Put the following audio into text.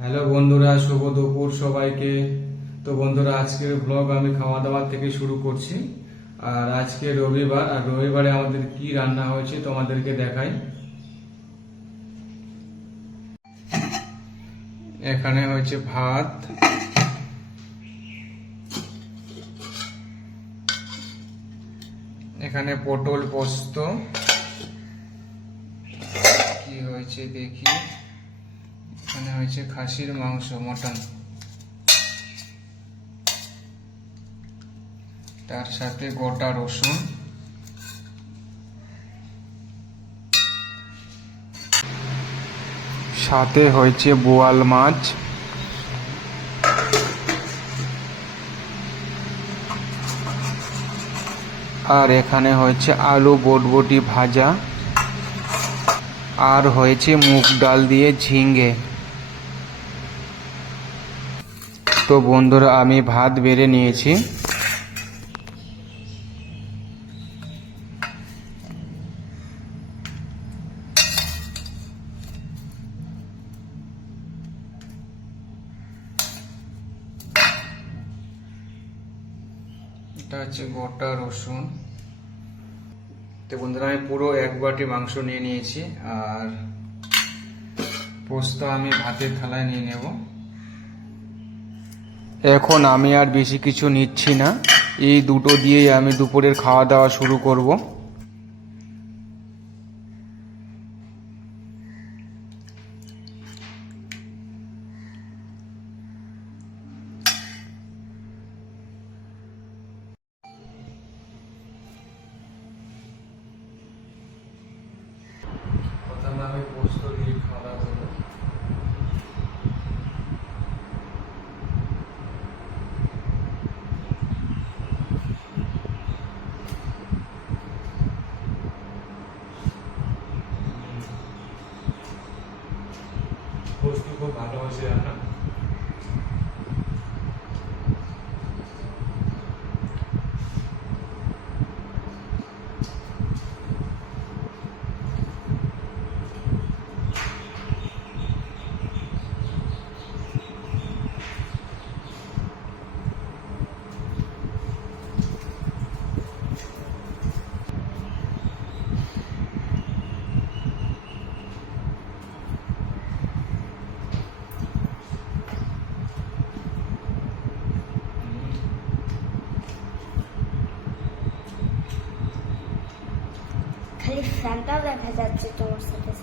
Hello বন্ধুরা, শুভ দুপুর সবাইকে। তো বন্ধুরা, আজকের ব্লগ আমি খাওয়া দাওয়া থেকে শুরু করছি। আর আজকে রবিবার, আর রবিবারে আমাদের কি রান্না হয়েছে তোমাদেরকে দেখাই। এখানে হয়েছে ভাত। এখানে পটল পোস্ত। কি হয়েছে দেখি। এখানে হয়েছে খাসির মাংস, মটন। তার সাথে গোটা রসুন। সাথে হয়েছে বোয়াল মাছ। আর এখানে হয়েছে আলু বটবটি ভাজা। আর হয়েছে মুগ ডাল দিয়ে ঝিঙ্গে তো বন্ধুরা, আমি ভাত বেড়ে নিয়েছি। এটা হচ্ছে গোটা রসুন। তো বন্ধুরা, আমি পুরো এক বাটি মাংস নিয়ে নিয়েছি, আর পোস্ত আমি ভাতের থালায় নিয়ে নেব। এখন আমি আর বেশি কিছু নিচ্ছি না। এই দুটো দিয়েই আমি দুপুরের খাওয়া দাওয়া শুরু করব। খাওয়া পোস্ত খুব ভালো হয়েছে রান্না খালি ফ্যানটাও দেখা যাচ্ছে তোমার সাথে